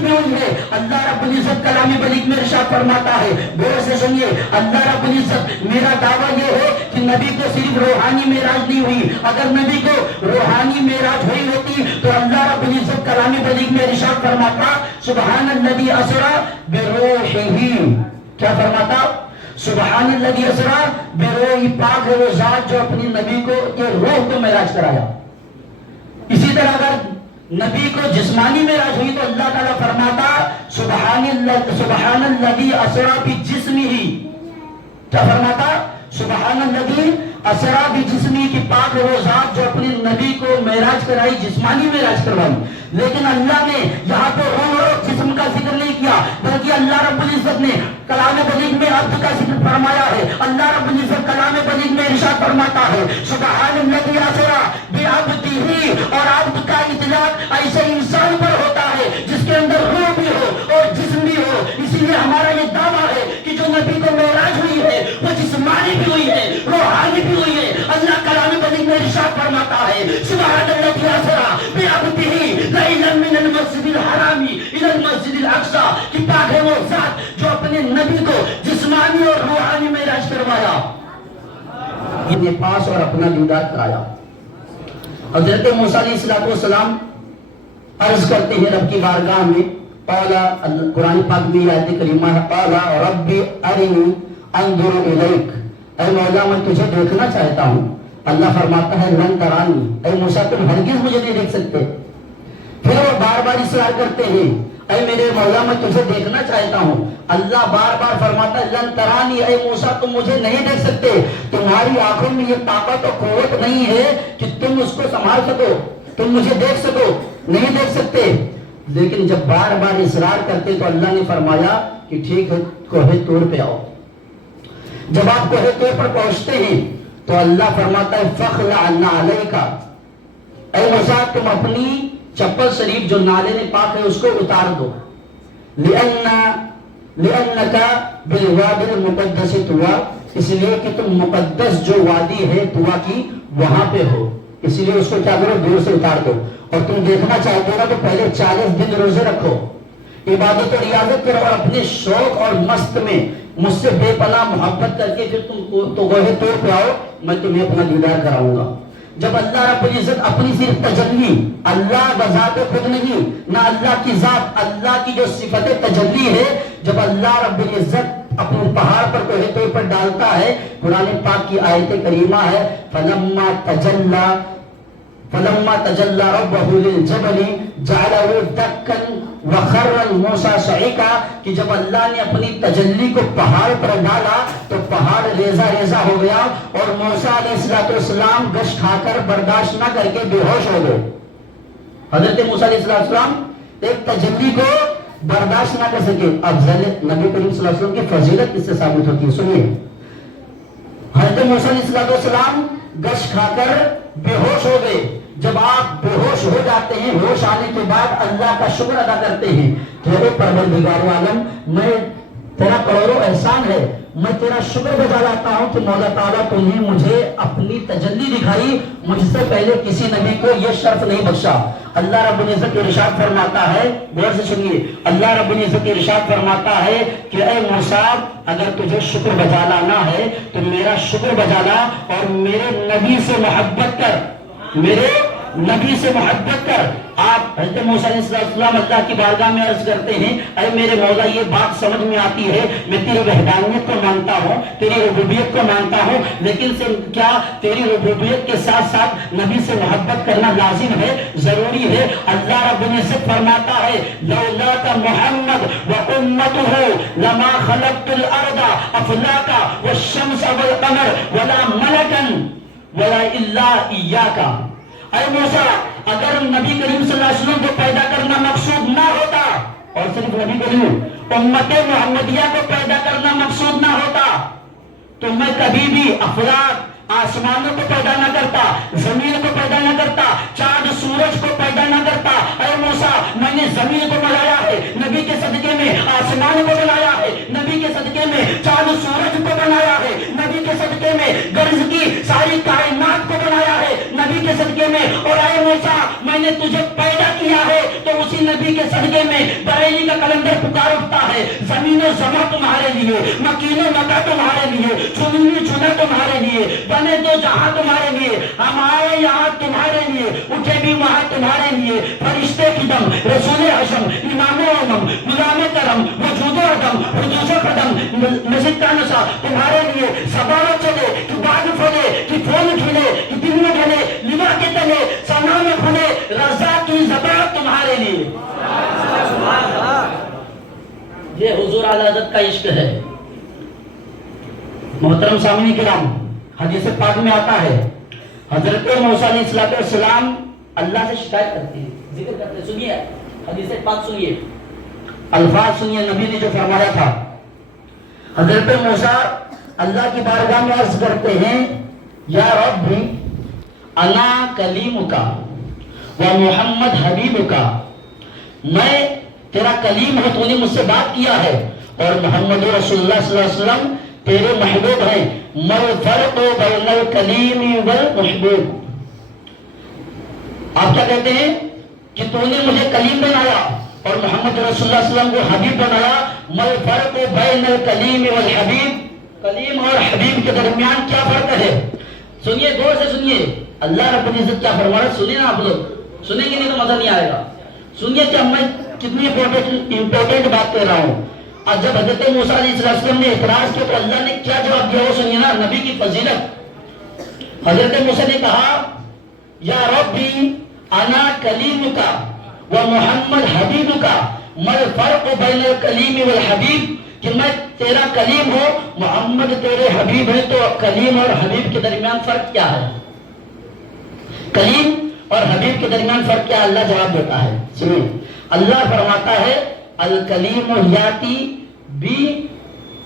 بھی ہوئی ہے. اللہ رب العزت کلام ملک میں ارشاد فرماتا ہے, غور سے سنیے, اللہ رب العزت میرا دعویٰ یہ ہے کہ نبی کو صرف روحانی معراج نہیں ہوئی. اگر نبی کو روحانی معراج ہوئی ہوتی تو اللہ رب العزت کلام ملک میں ارشاد فرماتا سبحان الذی اسری بروحہ. کیا فرماتا؟ سبحان الذی اسری بروح. پاک ہے وہ ذات جو اپنی نبی کو کے روح کو معراج کرایا. اسی طرح اگر نبی کو جسمانی معراج ہوئی تو اللہ تعالیٰ فرماتا سبحان الذی اسری بجسمہ. کیا فرماتا؟ سبحان الذی اسری بجسمہ کی پاک ہے وہ ذات جو اپنی نبی کو معراج کرائی, جسمانی معراج کروائی. لیکن اللہ نے یہاں پہ روح اور جسم کا ذکر نہیں کیا, بلکہ اللہ رب العزت نے کلام بلیغ میں عبد کا ذکر فرمایا ہے. اللہ رب العزت کلام بلیغ میں ارشاد فرماتا ہے سبحان الذی اسری بعبدہ. اور عبد کا اطلاق ایسے انسان پر ہوتا ہے جس کے اندر روح بھی ہو اور جسم بھی ہو. اسی لیے ہمارا یہ دعویٰ ہے کہ جو نبی کو معراج ہوئی ہے وہ جسمانی بھی ہوئی ہے, روحانی بھی ہوئی ہے. اللہ کلام بلیغ میں ارشاد فرماتا ہے سبحان الذی اسری بعبدہ لیلا من المسجد الحرام الی المسجد الاقصی. کہ پاک ہے وہ ذات جو اپنے نبی کو جسمانی اور روحانی معراج کروایا, یہ پاس اور اپنا دیدار کرایا. حضرت موسیٰ علیہ السلام عرض کرتے ہیں رب کی بارگاہ میں, قرآن پاک میں آیت کریمہ ہے قال رب ارنی انظر الیک. اے مولا میں تجھے دیکھنا چاہتا ہوں. اللہ فرماتا ہے لن ترانی, اے موسیٰ تم ہرگز مجھے نہیں دیکھ سکتے. پھر وہ بار بار اصرار کرتے ہیں اے میرے مولا میں تجھے دیکھنا چاہتا ہوں. اللہ بار بار فرماتا ہے لن ترانی, اے موسیٰ تم مجھے نہیں دیکھ سکتے. تمہاری آنکھوں میں یہ طاقت و قوت نہیں ہے کہ تم اس کو سنبھال سکو, تم مجھے دیکھ سکو, نہیں دیکھ سکتے. لیکن جب بار بار اصرار کرتے تو اللہ نے فرمایا کہ ٹھیک ہے کوہ طور پہ آؤ. جب آپ کوہ طور پر پہنچتے ہیں تو اللہ فرماتا ہے فخلع علیک, اے موسیٰ تم اپنی چپل شریف جو نالے نے پاک ہے اس کو اتار دو. لِأَنَّكَ بِالْوَادِ الْمُقَدَّسِ طُوَى, اس لیے کہ تم مقدس جو وادی ہے طویٰ کی وہاں پہ ہو, اس لیے اس کو کیا کرو دور سے اتار دو. اور تم دیکھنا چاہتے ہو نا تو پہلے 40 دن روزے رکھو, عبادت و ریاضت کرو, اور اپنے شوق اور مست میں مجھ سے بے پناہ محبت کر کے پھر تم تو گوہے طور پہ آؤ, میں تمہیں اپنا دیدار کراؤں گا. جب اللہ رب العزت اپنی صرف تجلی, اللہ بذات خود نہیں, نہ اللہ کی ذات, اللہ کی جو صفت تجلی ہے, جب اللہ رب العزت اپنے پہاڑ پر کوہ طور پر ڈالتا ہے, قرآن پاک کی آیت کریمہ ہے فلما تجلی ربہ للجبل جعلہ دکا وخر موسیٰ صعقا, کہ جب اللہ نے اپنی تجلی کو پہاڑ پر ڈالا تو پہاڑ ریزہ ریزہ ہو گیا اور موسیٰ علیہ السلام گش کھا کر برداشت نہ کر کے بے ہوش ہو گئے. حضرت موسیٰ علیہ السلام ایک تجلی کو برداشت نہ کر سکے. افضل نبی کریم صلی اللہ علیہ وسلم کی فضیلت اس سے ثابت ہوتی ہے. سنیے, حضرت موسیٰ علیہ السلام گش کھا کر بے ہوش ہو گئے. جب آپ بے ہوش ہو جاتے ہیں, ہوش آنے کے بعد اللہ کا شکر ادا کرتے ہیں کہ اے پروردگار عالم, میں تیرا کروڑوں احسان ہے, میں تیرا شکر بجا لاتا ہوں کہ مولا تعالیٰ تم نے مجھے اپنی تجلی دکھائی, مجھ سے پہلے کسی نبی کو یہ شرف نہیں بخشا. اللہ رب العزت ارشاد فرماتا ہے, غور سے سنیے, اللہ رب العزت ارشاد فرماتا ہے کہ اے موسیٰ اگر تجھے شکر بجا لانا ہے تو میرا شکر بجا لا اور میرے نبی سے محبت کر, میرے نبی سے محبت کر. آپ حضرت موسیٰ علیہ السلام اللہ کی بارگاہ میں عرض کرتے ہیں اے میرے مولا یہ بات سمجھ میں آتی ہے, میں تیری وحدانیت کو مانتا ہوں, تیری ربوبیت کو مانتا ہوں, لیکن کیا تیری ربوبیت کے ساتھ ساتھ نبی سے محبت کرنا لازم ہے, ضروری ہے؟ اللہ رب العزت فرماتا ہے لولاک محمد وامتہ لما خلقت الارض افلاکا والشمس والقمر ولا ملکا ولا الا ایاکا. اے موسیٰ اگر نبی کریم صلی اللہ علیہ وسلم کو پیدا کرنا مقصود نہ ہوتا, اور صرف نبی کریم امت محمدیہ کو پیدا کرنا مقصود نہ ہوتا, تو میں کبھی بھی افلاک آسمانوں کو پیدا نہ کرتا, زمین کو پیدا نہ کرتا, چاند سورج کو پیدا نہ کرتا. اے موسیٰ میں نے زمین کو بنایا ہے, نبی کے صدقے میں آسمان کو بنایا ہے, نبی کے صدقے میں چاند سورج کو بنایا ہے, نبی کے صدقے میں گرز کی ساری کائنات کو بنایا ہے, نبی کے صدقے میں. اور اے موسیٰ میں نے تجھے پیدا کیا ہے تو اسی نبی کے صدقے میں بریلی کا کلندر پکار اٹھتا ہے، زمین و زماں تمہارے لیے، مکین و مکہ تمہارے لیے، چننی چنا تمہارے لیے، بنے تو جہاں تمہارے لیے، ہم آئے یہاں تمہارے لیے، اٹھے بھی وہاں تمہارے لیے، فرشتے کی دم، رسول حشم، امام و امم، غلام کرم، وجود و عدم، حدوث و قدم، مسجد کا نسا تمہارے لیے، سباوہ چلے کہ باغ پھلے کہ پھول کھلے کہ دن میں ڈھلے، لوا کے تلے سما میں کھلے، رضا کی زبان تمہارے لیے۔ یہ حضور اعلی حضرت کا عشق ہے۔ محترم سامعین کرام، حدیث پاک میں آتا ہے حضرت موسیٰ علیہ السلام اللہ سے شکایت کرتے ہیں، ذکر کرتے ہیں، سنیے حدیث پاک سنیے، الفاظ سنیے نبی نے جو فرمایا تھا۔ حضرت موسیٰ اللہ کی بارگاہ میں عرض کرتے ہیں، یا رب انا کلیمکا و محمد حبیبکا، میں تیرا کلیم ہوں، تو نے مجھ سے بات کیا ہے، اور محمد رسول اللہ صلی اللہ علیہ وسلم تیرے محبوب ہیں، مل فرق بین الکلیم والمحبوب۔ آپ کیا کہتے ہیں کہ تو نے مجھے کلیم بنایا اور محمد رسول اللہ صلی اللہ علیہ وسلم کو حبیب بنایا، مل فرق بین الکلیم والحبیب، کلیم اور حبیب کے درمیان کیا فرق ہے؟ سنیے، غور سے سنیے، اللہ رب العزت کیا فرما رہا ہے، سنیے نا آپ لوگ، سنیں گے نہیں تو مزہ نہیں آئے گا۔ سنیے کہ میں کتنی امپورٹنٹ بات کہہ رہا ہوں۔ اور جب حضرت موسیٰ علیہ السلام نے اعتراض کیا تو اللہ نے کیا جواب دیا وہ سنیے نا، نبی کی فضیلت۔ حضرت موسیٰ نے کہا، یا ربی انا کلیمکا و محمد حبیبکا، مل فرق بین الکلیم والحبیب، کہ میں تیرا کلیم ہوں، محمد تیرے حبیب ہے، تو کلیم اور حبیب کے درمیان فرق کیا ہے؟ کلیم اور حبیب کے درمیان فرق کیا ہے؟ اللہ جواب دیتا ہے، سنیں، اللہ فرماتا ہے، الکلیم یاتی بی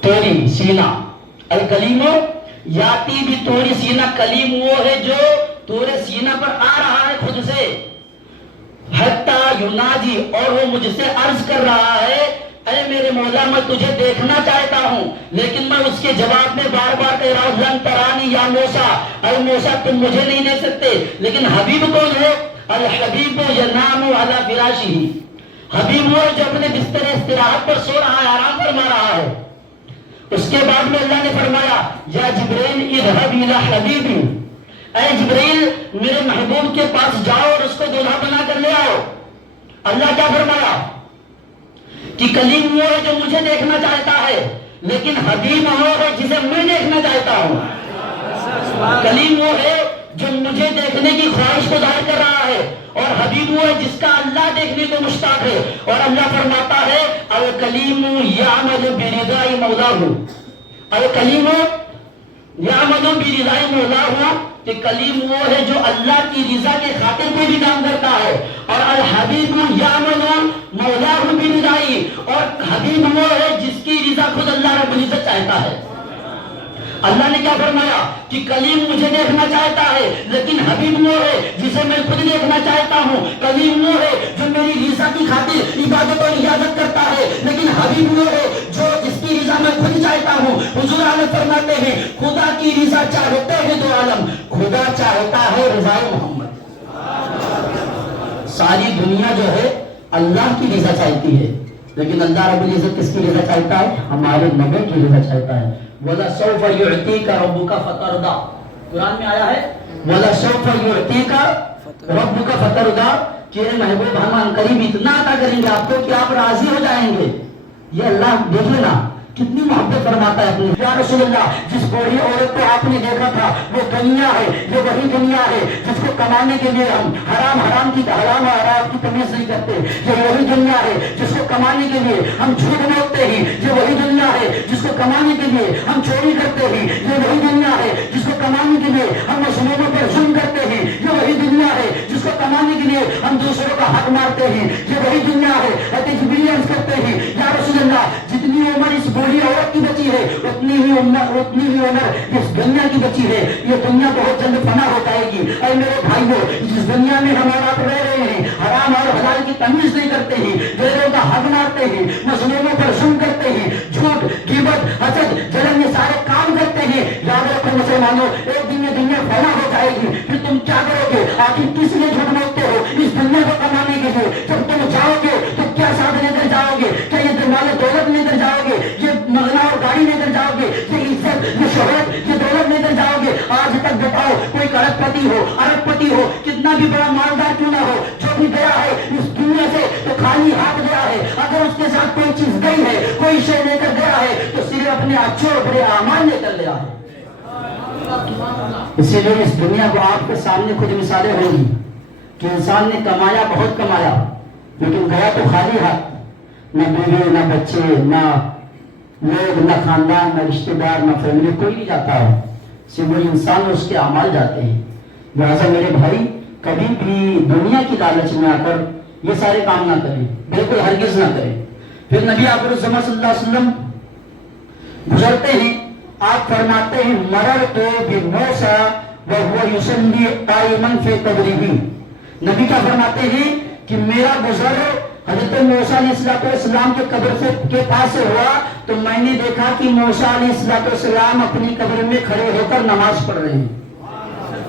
توری سینہ، الکلیم یاتی بی توری سینہ، کلیم وہ ہے جو تورے سینہ پر آ رہا ہے خود سے، حتی یناجی، اور وہ مجھ سے عرض کر رہا ہے، اے میرے مولا میں تجھے دیکھنا چاہتا ہوں، لیکن میں اس کے جواب میں بار بار کہہ رہا ہوں، لن ترانی یا موسیٰ، اے موسیٰ تم مجھے نہیں دیکھ سکتے۔ لیکن حبیب کون ہے؟ الحبیب ینام علی فراشہ، حبیب وہ جو اپنے بستر استراحت پر سو رہا ہے، آرام فرما رہا ہے۔ اس کے بعد میں اللہ نے فرمایا، یا جبرائیل اذهب الی حبیبی، اے جبرائیل میرے محبوب کے پاس جاؤ اور اس کو دولہا بنا کر لے آؤ۔ اللہ کیا فرمایا کہ کلیم وہ ہے جو مجھے دیکھنا چاہتا ہے، لیکن حبیب وہ ہے جسے میں دیکھنا چاہتا ہوں۔ کلیم وہ ہے جو مجھے دیکھنے کی خواہش کو ظاہر کر رہا ہے، اور حبیب وہ ہے جس کا اللہ دیکھنے کو مشتاق ہے۔ اور اللہ فرماتا ہے، الکلیم یعمل برضا مولاہ، الکلیم یعمل برضا مولاہ، کہ کلیم وہ ہے جو اللہ کی رضا کے خاطر کوئی بھی کام کرتا ہے، اور الحبیب یعمل مولاہ برضائی، اور حبیب وہ ہے جس کی رضا خود اللہ رب العزت چاہتا ہے۔ اللہ نے کیا فرمایا کہ کلیم مجھے دیکھنا چاہتا ہے، لیکن حبیب وہ ہے جسے میں خود دیکھنا چاہتا ہوں۔ کلیم وہ ہے جو میری رضا کی خاطر عبادت اور اجازت کرتا ہے، لیکن حبیب وہ ہے جو جس کی رضا میں خود چاہتا ہوں۔ حضور عالم فرماتے ہیں، خدا کی رضا چاہتے ہیں دو عالم، خدا چاہتا ہے رضا محمد۔ ساری دنیا جو ہے اللہ کی رضا چاہتی ہے، لیکن اللہ رب العزت کس کی رضا چاہتا ہے؟ ہمارے نبی کی رضا چاہتا ہے۔ وَلَسَوْفَ يُعْتِيكَ رَبُّكَ فَتَرْضَىٰ، قرآن میں آیا ہے، وَلَسَوْفَ يُعْتِيكَ رَبُّكَ فَتَرْضَىٰ، کہ اے محبوب ہم عنقریب اتنا عطا کریں گے آپ کو کہ آپ راضی ہو جائیں گے۔ یہ اللہ دیکھ لینا کتنی محبت فرماتا ہے اپنی۔ یا رسول اللہ، جس بوڑھی عورت کو آپ نے دیکھا تھا وہ دنیا ہے، یہ وہی دنیا ہے جس کو کمانے کے لیے ہم حرام و حرام کی تمیز نہیں کرتے، یہ وہی دنیا ہے جس کو کمانے کے لیے ہم جھوٹ بولتے ہیں، یہ وہی دنیا ہے جس کو کمانے کے لیے ہم چوری کرتے ہیں، یہ وہی دنیا ہے جس کو کمانے کے لیے ہم مظلوموں پر ظلم کرتے ہیں، یہ وہی دنیا ہے جس کو کمانے کے لیے ہم دوسروں کا حق مارتے ہیں، یہ وہی دنیا ہے۔ جبریل عرض کرتے ہیں، یا رسول اللہ، جتنی عمر اس بوڑھی عورت کی بچی ہے اتنی ہی عمر اس دنیا کی بچی ہے، یہ دنیا بہت جلد فنا ہو جائے گی۔ اے میرے بھائیو، جس دنیا میں ہم اور آپ رہ رہے ہیں، حرام اور حلال کی تمیز نہیں کرتے ہیں، غیروں کا حق مارتے ہیں، مظلوموں پر ظلم کرتے ہیں، جھوٹ، غیبت، حسد، جلن، یہ سارے کام کرتے ہیں، یاد رکھو مسلمانوں، ایک دن یہ دنیا فنا ہو جائے گی، پھر تم کیا کرو گے؟ آخر کس لیے جھوٹ بولتے ہو؟ اس دنیا کو کمانے کے لیے جب تم جاؤ گے تو کیا ساتھ لے کر جاؤ گے؟ کیا یہ مال دولت لے کر جاؤ گے؟ یہ مغنا اور گاڑی لے کر جاؤ گے؟ یہ عزت، یہ شہرت، یہ دولت لے کر جاؤ گے؟ آج تک بتاؤ، کوئی کروڑ پتی ہو، ارب پتی ہو، کتنا بھی بڑا مالدار کیوں نہ ہو، جو بھی گیا ہے اس دنیا سے تو خالی ہاتھ گیا ہے۔ اگر اس کے ساتھ کوئی چیز گئی ہے، کوئی شے لے کر گیا ہے تو صرف اپنے اچھے اور بڑے اعمال لے کر گیا ہے۔ اسی لیے اس دنیا کو آپ کے سامنے خود مثالیں ہوں گی کہ انسان نے کمایا، بہت کمایا، لیکن گیا تو خالی ہاتھ، نہ بیوی، نہ بچے، نہ لوگ، نہ خاندان، نہ رشتہ دار، نہ فیملی، کوئی نہیں جاتا ہے، صرف وہی انسان اور اس کے اعمال جاتے ہیں۔ لہٰذا میرے بھائی، کبھی بھی دنیا کی لالچ میں آ کر یہ سارے کام نہ کریں، بالکل ہرگز نہ کریں۔ پھر نبی آخر الزمان صلی اللہ علیہ وسلم گزرتے ہیں، آپ فرماتے ہیں مررت بموسیٰ وہو یصلی قائما فی قبرہ۔ نبی کیا فرماتے ہیں کہ میرا گزر حضرت موسیٰ علیہ السلام کے قبر کے پاس سے ہوا تو میں نے دیکھا کہ موسیٰ علیہ السلام اپنی قبر میں کھڑے ہو کر نماز پڑھ رہے ہیں۔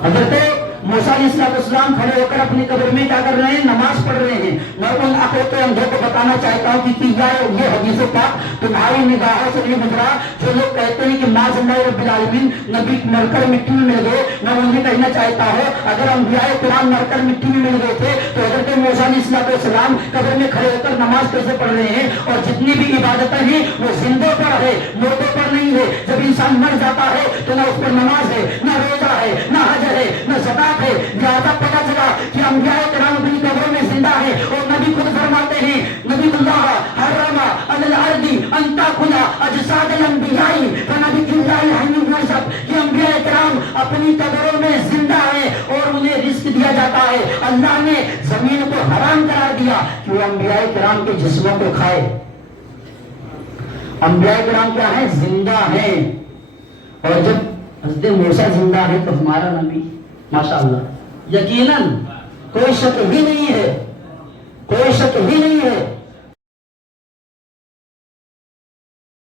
حضرت موسیٰ علیہ السلام کھڑے ہو کر اپنی قبر میں کیا کر رہے ہیں؟ نماز پڑھ رہے ہیں۔ میں ان اکوتے اندھوں کو بتانا چاہتا ہوں کہ یہ حدیث پاک تمہاری نگاہوں سے نہیں گزرا۔ جو لوگ کہتے ہیں کہ ماذ اللہ رب العالمین، نبی مر کر مٹی میں مل گئے، میں انہیں کہنا چاہتا ہوں اگر انبیاء کرام مر کر مٹی میں مل گئے تھے تو حضرت موسیٰ علیہ السلام قبر میں کھڑے ہو کر نماز کیسے پڑھ رہے ہیں؟ اور جتنی بھی عبادتیں ہیں وہ زندوں پر ہے، مردوں پر نہیں ہے۔ جب انسان مر جاتا ہے تو نہ اس پر نماز ہے، نہ روزہ ہے، نہ حج ہے، نہ زکات ہے۔ لہٰذا پتا چلا کہ انبیاء کرام اپنی قبروں میں زندہ ہے، اور نبی خود فرماتے ہیں نبی اللہ حرم علی الارض ان تاکل اجساد الانبیاء فنبی اللہ حی یوسف، کہ انبیاء کرام اپنی قبروں میں زندہ ہیں اور انہیں رزق دیا جاتا ہے۔ اللہ نے زمین کو حرام قرار دیا کہ وہ انبیاء کرام کے جسموں کو کھائے۔ انبیاء کرام کیا ہے؟ زندہ ہیں۔ اور جب حضرت موسیٰ زندہ ہے تو ہمارا نبی ماشاءاللہ یقیناً کوئی شک ہی نہیں ہے، کوئی شک ہی نہیں ہے